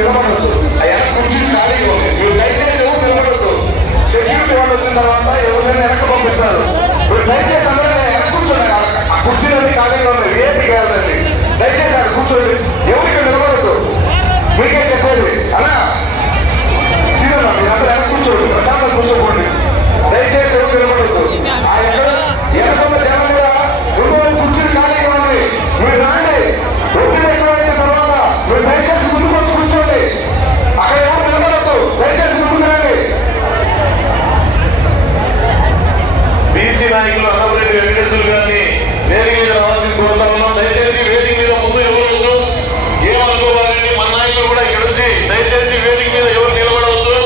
నిలబడద్దు. అయ్యా కుర్చీ ఖాళీగా ఉంది, మీరు దయచేసి ఎవరు నిలబడద్దు. సెక్యూరిటీ వాళ్ళు వచ్చిన తర్వాత ఎవరైనా వెనక్కి పంపిస్తారు. మీరు దయచేసి అందరూ వెనక కూర్చోండి. ఆ కుర్చీలన్నీ ఖాళీగా ఉన్నాయి, ఏపీ కాదండి. దయచేసి అక్కడ కూర్చోండి, ఎవరికి నిలబడద్దు. మీకే చెప్పేది అలా సీనియర్ మీరు అందరూ వెనక కూర్చోండి, ప్రశాంతం కూర్చోకండి. దయచేసి ఎవరు నిలబడద్దు. ఆ ఎనకున్న జనం కూడా రెండు కుర్చీలు ఖాళీగా ఉన్నాయి, మీరు రాండి. ఒత్తిడి ఎక్కువైన తర్వాత మీరు దయచేసి ముందుకు వచ్చి కూర్చోండి. అక్కడ ఎవరు నిలబడద్దు, దయచేసి ముందుకు రండి. బీసీ నాయకులు అన్నపరెడ్డి వెంకటేశ్వర గారిని వేదిక మీద రావాల్సింది కోరుతా ఉన్నాం. దయచేసి వేదిక మీద ముందు ఎవరు ఏమనుకోవాలండి. మన నాయకులు కూడా ఇక్కడ వచ్చి దయచేసి వేదిక మీద ఎవరు నిలబడవద్దు.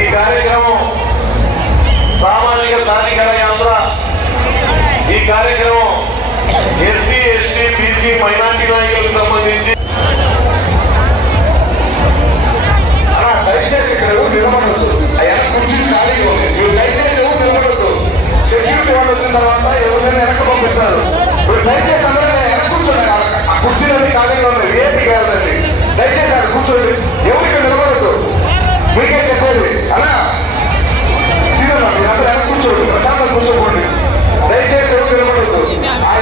ఈ కార్యక్రమం సామాజిక సాధికార యాత్ర. ఈ కార్యక్రమం ఎస్సీ ఎస్టీ బీసీ మైనార్టీ నాయకులకు సంబంధించి దయచేసి ఇక్కడ ఎవరు నిలబడద్దు. అయ్యా కుర్చీ ఖాళీగా ఉంది, మీరు దయచేసి ఎవరు నిలబడద్దు. సెక్యూరిటీ వాళ్ళు వచ్చిన తర్వాత ఎవరైనా వెనక్కి పంపిస్తారు. మీరు దయచేసి అందరూ వెనక కూర్చోండి. ఆ కుర్చీలన్నీ ఖాళీగా ఉన్నాయి, ఏపీ కాదండి. దయచేసి అక్కడ కూర్చోండి, ఎవరికి నిలబడద్దు. మీకే చెప్పేది అలా సీనియర్ మీరు అందరూ వెనక కూర్చోండి, ప్రశాంతం కూర్చోకండి. దయచేసి ఎవరు నిలబడద్దు. ఆ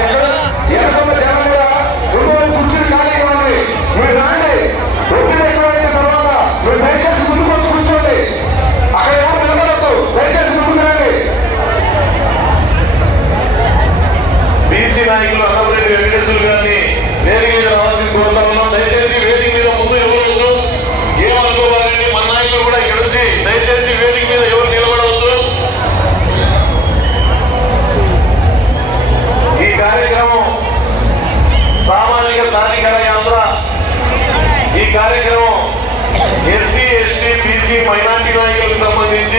ఎనకున్న జనం కూడా రెండు కుర్చీలు ఖాళీగా ఉన్నాయి, మీరు రాండి. ఒత్తిడి ఎక్కువైన తర్వాత మీరు దయచేసి ముందుకు వచ్చి కూర్చోండి. అక్కడ ఎవరు నిలబడద్దు, దయచేసి ముందుకు రండి. బీసీ నాయకులు అన్నపరెడ్డి వెంకటేశ్వర గారిని వేదిక మీద రావాల్సింది కోరుతా ఉన్నాం. దయచేసి వేదిక మీద ముందు ఎవరు ఏమనుకోవాలండి. మన నాయకులు కూడా ఇక్కడ వచ్చి దయచేసి వేదిక మీద ఎవరు నిలబడవద్దు. ఈ కార్యక్రమం సామాజిక సాధికార యాత్ర. ఈ కార్యక్రమం ఎస్సీ ఎస్టీ బీసీ మైనార్టీ నాయకులు